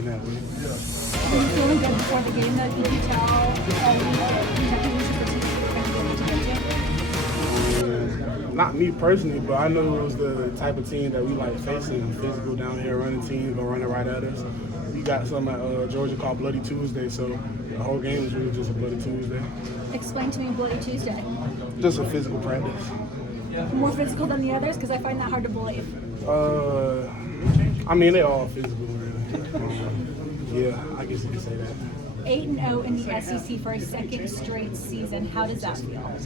been that way. Yeah. Were you feeling good before the game, though? Did you tell all the Kentucky leaders the team you were going to get into the game? Not me personally, but I know it was the type of team that we like facing. Physical down here, running team, gonna run it right at us. We got something at Georgia called Bloody Tuesday, so the whole game was really just a Bloody Tuesday. Explain to me Bloody Tuesday. Just a physical practice. More physical than the others? Because I find that hard to believe. I mean, they're all physical, really. Yeah, I guess you could say that. 8-0 in the SEC for a second straight season. How does that feel?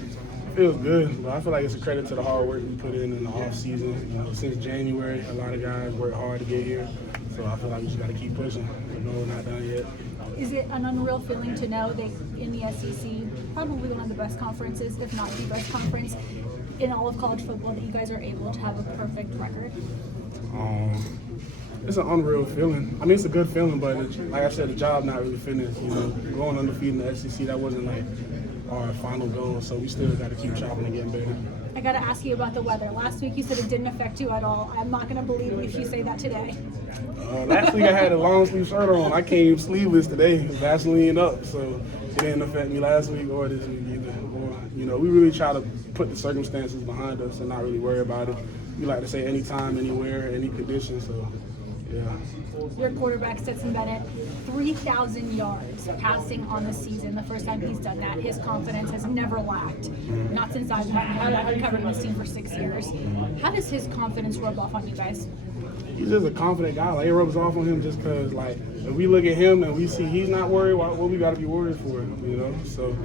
Feels good, but I feel like it's a credit to the hard work we put in the off season. You know, since January, a lot of guys worked hard to get here, so I feel like we just got to keep pushing. No, we're not done yet. Is it an unreal feeling to know that in the SEC, probably one of the best conferences, if not the best conference in all of college football, that you guys are able to have a perfect record? It's an unreal feeling. I mean, it's a good feeling, but like I said, the job not really finished. You know, going undefeated in the SEC, that wasn't like our final goal, so we still got to keep chopping and getting better. I got to ask you about the weather. Last week you said it didn't affect you at all. I'm not going to believe you if you say that today. Last week I had a long sleeve shirt on. I came sleeveless today, Vaseline up, so it didn't affect me last week or this week either. Or, you know, we really try to put the circumstances behind us and not really worry about it. We like to say anytime, anywhere, any condition, so yeah. Your quarterback, Stetson Bennett, 3,000 yards passing on the season. The first time he's done that, his confidence has never lacked. Not since I've covered this team for 6 years. How does his confidence rub off on you guys? He's just a confident guy. Like, it rubs off on him just because, like, if we look at him and we see he's not worried, what we got to be worried for, you know? So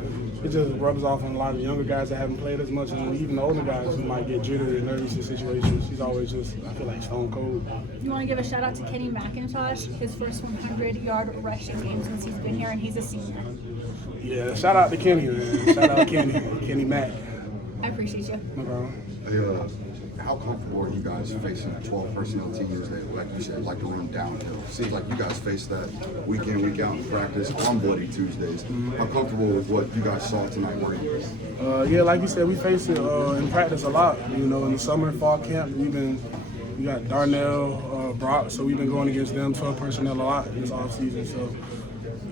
it just rubs off on a lot of younger guys that haven't played as much, and even the older guys who might get jittery and nervous in situations. He's always just, I feel like, stone cold. You want to give a shout out to Kenny McIntosh, his first 100-yard rushing game since he's been here, and he's a senior. Yeah, shout out to Kenny, man. Shout out Kenny Mac. I appreciate you. No problem. How comfortable are you guys facing a 12 personnel team that, like you said, like to run downhill? Seems like you guys face that week in, week out in practice on Bloody Tuesdays. How comfortable with what you guys saw tonight were you? Yeah, like you said, we face it in practice a lot. You know, in the summer, fall camp, we got Darnell, Brock, so we've been going against them, 12 personnel a lot this offseason. So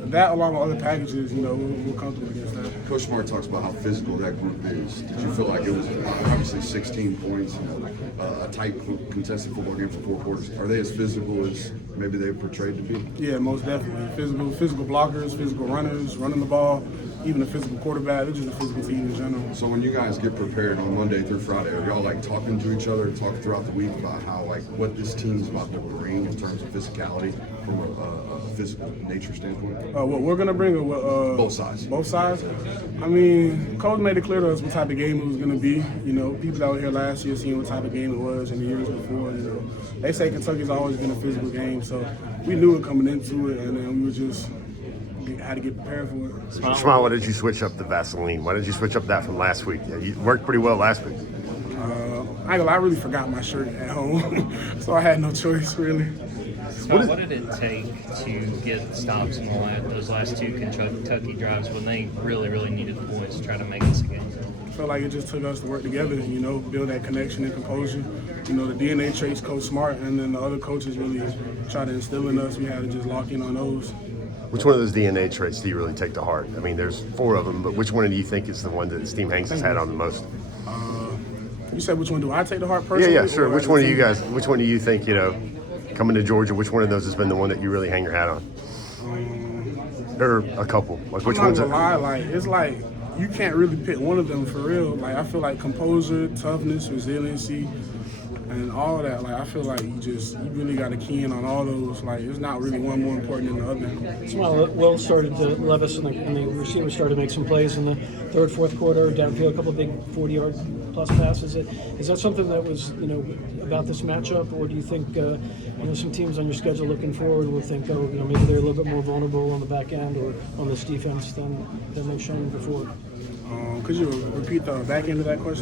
that, along with other packages, you know, we're comfortable against that. Coach Smart talks about how physical that group is. Did you feel like it was obviously 16 points, a tight contested football game for 4 quarters? Are they as physical as maybe they're portrayed to be? Yeah, most definitely. Physical blockers, physical runners, running the ball, even a physical quarterback. They're just a physical team in general. So when you guys get prepared on Monday through Friday, are y'all like talking to each other, talking throughout the week about how like what this team's about to bring in terms of physicality from a physical nature standpoint? What we're gonna bring, or what? Both sides. Both sides. I mean, Coach made it clear to us what type of game it was gonna be. You know, people that were here last year seeing what type of game it was, and the years before. You know, they say Kentucky's always been a physical game, so we knew it coming into it, and then we were just had to get prepared for it. Smael, why did you switch up the Vaseline? Why did you switch up that from last week? Yeah, you worked pretty well last week. I really forgot my shirt at home, so I had no choice really. What did it take to get stops in those last 2 Kentucky drives when they really, really needed points to try to make this a game? I felt like it just took us to work together, you know, build that connection and composure. You know, the DNA traits Coach Smart and then the other coaches really try to instill in us. We had to just lock in on those. Which one of those DNA traits do you really take to heart? I mean, there's 4 of them, but which one do you think is the one that Steve hangs his hat on the most? You said which one do I take to heart personally? Yeah, sure. Which one do you think, you know, coming to Georgia, which one of those has been the one that you really hang your hat on? Or a couple. Like which ones? I'm not gonna lie, like it's like you can't really pick one of them for real. Like I feel like composure, toughness, resiliency, and all that. Like I feel like you really got to key in on all those. Like it's not really one more important than the other. Smael, Will started to Levis and the receivers started to make some plays in the third, fourth quarter, downfield, a couple of big 40-yard plus passes. Is that something that was, you know, about this matchup, or do you think, you know, some teams on your schedule looking forward will think, oh, you know, maybe they're a little bit more vulnerable on the back end or on this defense than they've shown before? Could you repeat the back end of that question?